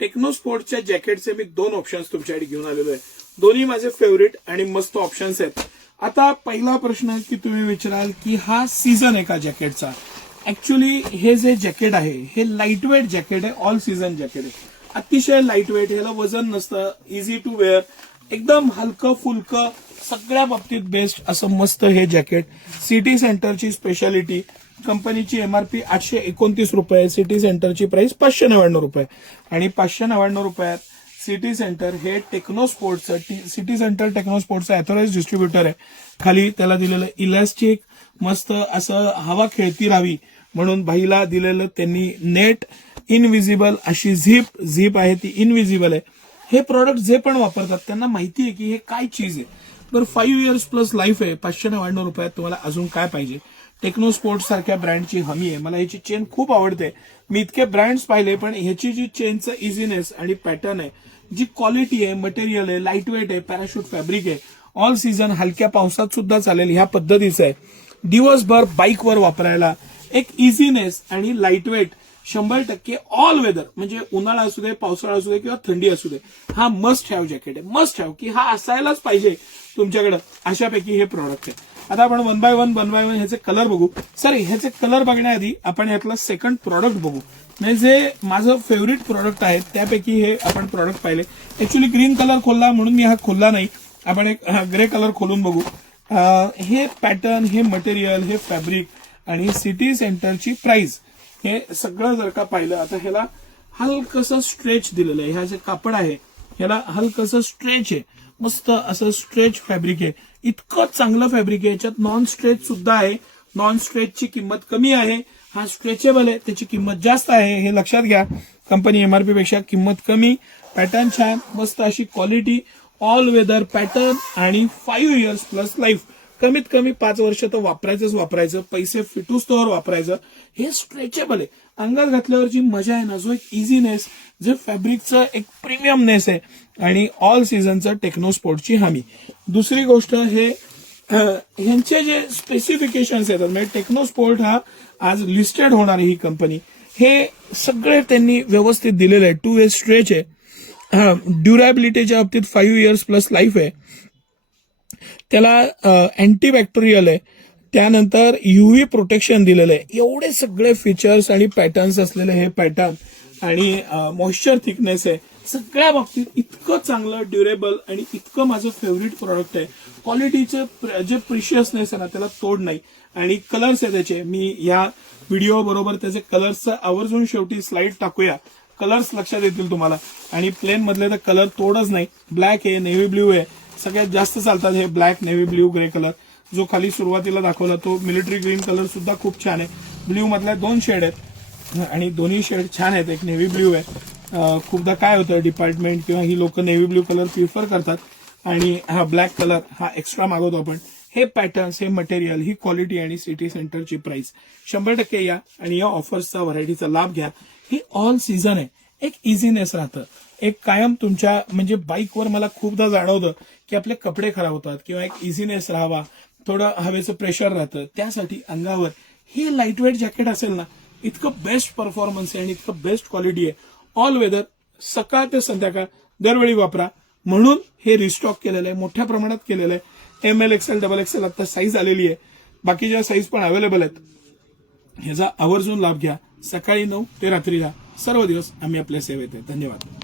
टेक्नोस्पोर्टच्या जॅकेटचे मी 2 options तुमच्याकडे घेऊन आलेलो आहे. दोन्ही माझे फेवरेट आणि मस्त ऑप्शन्स आहेत. आता पहिला प्रश्न की तुम्ही विचाराल की हा सीझन आहे का जॅकेटचा. ऍक्च्युली हे जे जॅकेट आहे हे लाईटवेट जॅकेट आहे, ऑल सीझन जॅकेट आहे. अतिशय लाईटवेट, ह्याला वजन नसतं, इझी टू वेअर, एकदम हलकं फुलकं, सगळ्या बाबतीत बेस्ट असं मस्त हे जॅकेट. सिटी सेंटरची स्पेशालिटी, कंपनीची एमआरपी 829 रुपये, सिटी सेंटरची प्राइस 599 रुपये. आणि 599 रुपयात सिटी सेंटर हे टेक्नोस्पोर्टचं, सिटी सेंटर टेक्नोस्पोर्टचं ऑथराइज डिस्ट्रीब्युटर आहे. खाली त्याला दिलेलं इलास्टिक, मस्त असं हवा खेळती राहावी म्हणून बाईला दिलेलं त्यांनी नेट, इनविजिबल अशी झीप आहे, ती इनविजिबल आहे. हे प्रॉडक्ट जे पण वापरतात त्यांना माहिती आहे की हे काय चीज आहे. बरं 5 इयर्स प्लस लाईफ आहे, 599 रुपयात तुम्हाला अजून काय पाहिजे. टेक्नोस्पोर्ट सारख्या ब्रँडची हमी आहे. मला ह्याची चेन खूप आवडते. मी इतके ब्रँड्स पाहिले पण ह्याची जी चेनचं इझीनेस आणि पॅटर्न आहे, जी क्वालिटी आहे, मटेरियल आहे, लाईटवेट आहे, पॅराशूट फॅब्रिक आहे, ऑल सीझन हलक्या पावसात सुद्धा चालेल ह्या पद्धतीचं आहे. दिवसभर बाईकवर वापरायला एक इझीनेस आणि लाईटवेट, 100% ऑल वेदर, म्हणजे उन्हाळा असू दे, पावसाळा असू दे किंवा थंडी असू दे, हा मस्ट हॅव जॅकेट आहे. मस्ट हॅव की हा असायलाच पाहिजे तुमच्याकडे, अशापैकी हे प्रॉडक्ट आहे. आता आपण वन बाय वन ह्याचे कलर बघू. सर ह्याचे कलर बघण्याआधी आपण यातला सेकंड प्रॉडक्ट बघू. म्हणजे जे माझं फेवरेट प्रॉडक्ट आहे त्यापैकी हे आपण प्रॉडक्ट पाहिले. ऍक्च्युली ग्रीन कलर खोलला म्हणून मी हा खोलला नाही. आपण एक ग्रे कलर खोलून बघू. हे पॅटर्न, हे मटेरियल, हे फॅब्रिक आणि सिटी सेंटरची प्राइस, हे सगळं जर का पाहिलं, आता ह्याला हलकसं स्ट्रेच दिलेलं आहे. ह्या जे कापड आहे ह्याला हलकसं स्ट्रेच आहे, मस्त असं स्ट्रेच फॅब्रिक आहे. इतकं चांगलं फॅब्रिक आहे. याच्यात नॉन स्ट्रेच सुद्धा आहे. नॉन स्ट्रेचची किंमत कमी आहे, हा स्ट्रेचेबल आहे, त्याची किंमत जास्त आहे, हे लक्षात घ्या. कंपनी एमआरपी पेक्षा किंमत कमी, पॅटर्न छान, मस्त अशी क्वालिटी, ऑल वेदर पॅटर्न आणि 5 इयर्स प्लस लाईफ. कमीत कमी 5 वर्ष तर वापरायचं, पैसे फिटूस तोवर वापरायचं. हे स्ट्रेचेबल आहे. अंगात घातल्यावरची मजा आहे ना, जो एक इझीनेस, जे फॅब्रिकचं एक प्रीमियमनेस आहे आणि ऑल सीझनचं टेक्नोस्पोर्टची हमी. दुसरी गोष्ट, हे ह्यांचे जे स्पेसिफिकेशन्स येतात, म्हणजे टेक्नोस्पोर्ट हा आज लिस्टेड होणारी ही कंपनी, हे सगळे त्यांनी व्यवस्थित दिलेले आहे. 2 वे स्ट्रेच आहे, ड्युरेबिलिटीच्या बाबतीत 5 इयर्स प्लस लाईफ आहे, त्याला अँटीबॅक्टेरियल आहे, त्यानंतर UV प्रोटेक्शन दिलेलं आहे. एवढे सगळे फीचर्स आणि पॅटर्न्स असलेले हे पॅटर्न आणि मॉइश्चर थिकनेस आहे, सगळ्या बाबतीत इतकं चांगलं, ड्युरेबल आणि इतकं माझं फेवरेट प्रॉडक्ट आहे. क्वालिटीचं जे प्रिशियसनेस आहे ना, त्याला तोड नाही. आणि कलर्स आहे त्याचे, मी या व्हिडिओ बरोबर त्याचे कलर्सचं आवर्जून शेवटी स्लाइड टाकूया, कलर्स लक्षात येतील तुम्हाला. आणि प्लेन मधले तर कलर तोडच नाही. ब्लॅक आहे, नेव्ही ब्ल्यू आहे, सगळ्यात जास्त चालतात हे black, navy blue, grey colour. जो खाली सुरुवातीला दाखवला तो मिलिटरी ग्रीन कलर सुद्धा खूप छान आहे. ब्ल्यू मधल्या 2 शेड आहेत आणि दोन्ही शेड छान आहेत. एक नेव्ही ब्ल्यू आहे. खूपदा काय होतं, डिपार्टमेंट किंवा ही लोक नेव्ही ब्ल्यू कलर प्रिफर करतात आणि हा ब्लॅक कलर हा एक्स्ट्रा मागवतो आपण. हे पॅटर्न्स, हे मटेरियल, ही क्वालिटी आणि सिटी सेंटरची प्राइस, 100% या आणि या ऑफर्सचा, व्हरायटीचा लाभ घ्या. ही ऑल सीझन आहे. एक इझीनेस राहतं, एक कायम तुमच्या, म्हणजे बाईकवर मला खूपदा जाणवतं की आपले कपडे खराब होतात किंवा एक इझीनेस राहावा, थोडं हवेचं प्रेशर राहतं, त्यासाठी अंगावर हे लाईटवेट जॅकेट असेल ना, इतकं बेस्ट परफॉर्मन्स आहे आणि इतकं बेस्ट क्वालिटी आहे. ऑल वेदर, सकाळ ते संध्याकाळ दरवेळी वापरा म्हणून हे रिस्टॉक केलेलं आहे, मोठ्या प्रमाणात केलेलं आहे. ML, XL, XXL आता साईज आलेली आहे, बाकीच्या साईज पण अवेलेबल आहेत. ह्याचा आवर्जून लाभ घ्या. सकाळी 9 ते रात्री 10 सर्व दिवस आम्ही आपल्या सेवेत आहे. धन्यवाद.